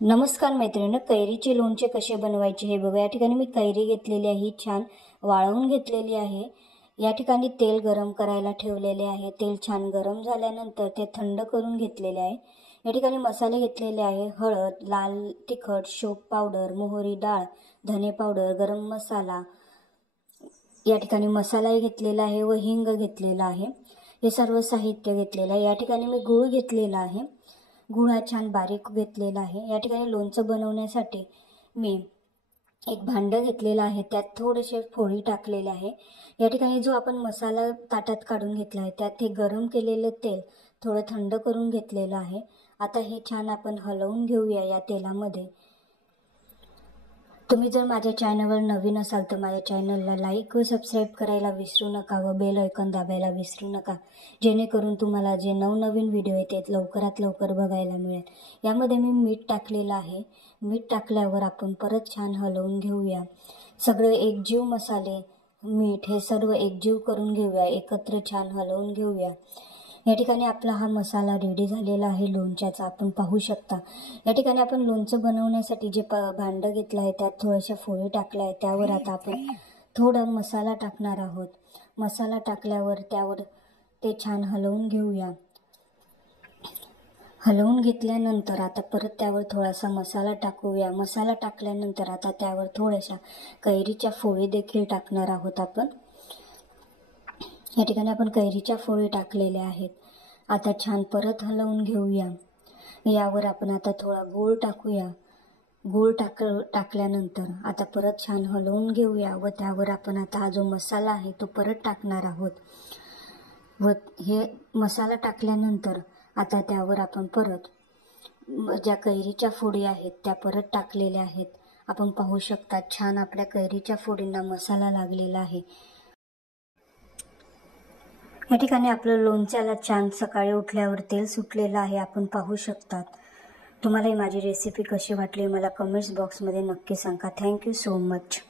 नमस्कार मैत्रिणी, कैरीचे लोणचे कसे बनवायचे हे बघा। या ठिकाणी मी कैरी घेतलेली आहे, छान वाळवून घेतलेली आहे। या ठिकाणी तेल गरम करायला ठेवलेले आहे। तेल छान गरम झाल्यानंतर ते थंड करून घेतलेले आहे। या ठिकाणी मसाले घेतलेले आहे, हळद, लाल तिखट, शोप पावडर, मोहरी डाळ, धने पावडर, गरम मसाला। या ठिकाणी मसालाही घेतलेला आहे व हिंग घेतलेला आहे। हे सर्व साहित्य घेतलेलं आहे। या ठिकाणी मी गूळ घेतलेला आहे, गूळ हा छान बारीक घेतलेला आहे। या ठिकाणी लोणचं बनवण्यासाठी मी एक भांडं घेतलेलं आहे, त्यात थोडेसे फोडी टाकलेले आहे। या ठिकाणी जो आपण मसाला ताटात काढून घेतला आहे त्यात हे गरम केलेलं तेल थोडं थंड करून घेतलेलं आहे। आता हे छान आपण हलवून घेऊया या तेलामध्ये। तुम्ही जर माझ्या चॅनलवर नवीन असाल तर माझ्या चॅनलला लाईक व सबस्क्राईब करायला विसरू नका व बेल आयकॉन दाबायला विसरू नका, जेणेकरून तुम्हाला जे नवनवीन व्हिडिओ येतात लवकरात लवकर बघायला मिळेल। यामध्ये मी मीठ टाकलेलं आहे। मीठ टाकल्यावर आपण परत छान हलवून घेऊया। सगळे एकजीव मसाले, मीठ हे सर्व एकजीव करून घेऊया, एकत्र छान हलवून घेऊया। या ठिकाणी आपला हा मसाला रेडी झालेला आहे लोणच्याचा, आपण पाहू शकता। या ठिकाणी आपण लोणचं बनवण्यासाठी जे भांडं घेतलं आहे त्यात थोड्याशा फोडी टाकल्या आहे, त्यावर आता आपण थोडा मसाला टाकणार आहोत। मसाला टाकल्यावर त्यावर ते छान हलवून घेऊया। हलवून घेतल्यानंतर आता परत त्यावर थोडासा मसाला टाकूया। मसाला टाकल्यानंतर आता त्यावर थोड्याशा कैरीच्या फोडी देखील टाकणार आहोत आपण। या ठिकाणी आपण कैरीच्या फोडी टाकलेल्या आहेत। आता छान परत हलवून घेऊया। यावर आपण आता थोडा गूळ टाकूया। गूळ टाकल्यानंतर आता परत छान हलवून घेऊया व त्यावर आपण आता हा जो मसाला आहे तो परत टाकणार आहोत। व हे मसाला टाकल्यानंतर आता त्यावर आपण परत ज्या कैरीच्या फोडी आहेत त्या परत टाकलेल्या आहेत। आपण पाहू शकता छान आपल्या कैरीच्या फोडींना मसाला लागलेला आहे। या ठिकाणी आपलं लोणच्याला छान सकाळी उठल्यावर तेल सुटलेलं आहे, आपण पाहू शकतात। तुम्हाला ही माझी रेसिपी कशी वाटली मला कमेंट्स बॉक्समध्ये नक्की सांगा। Thank you so much.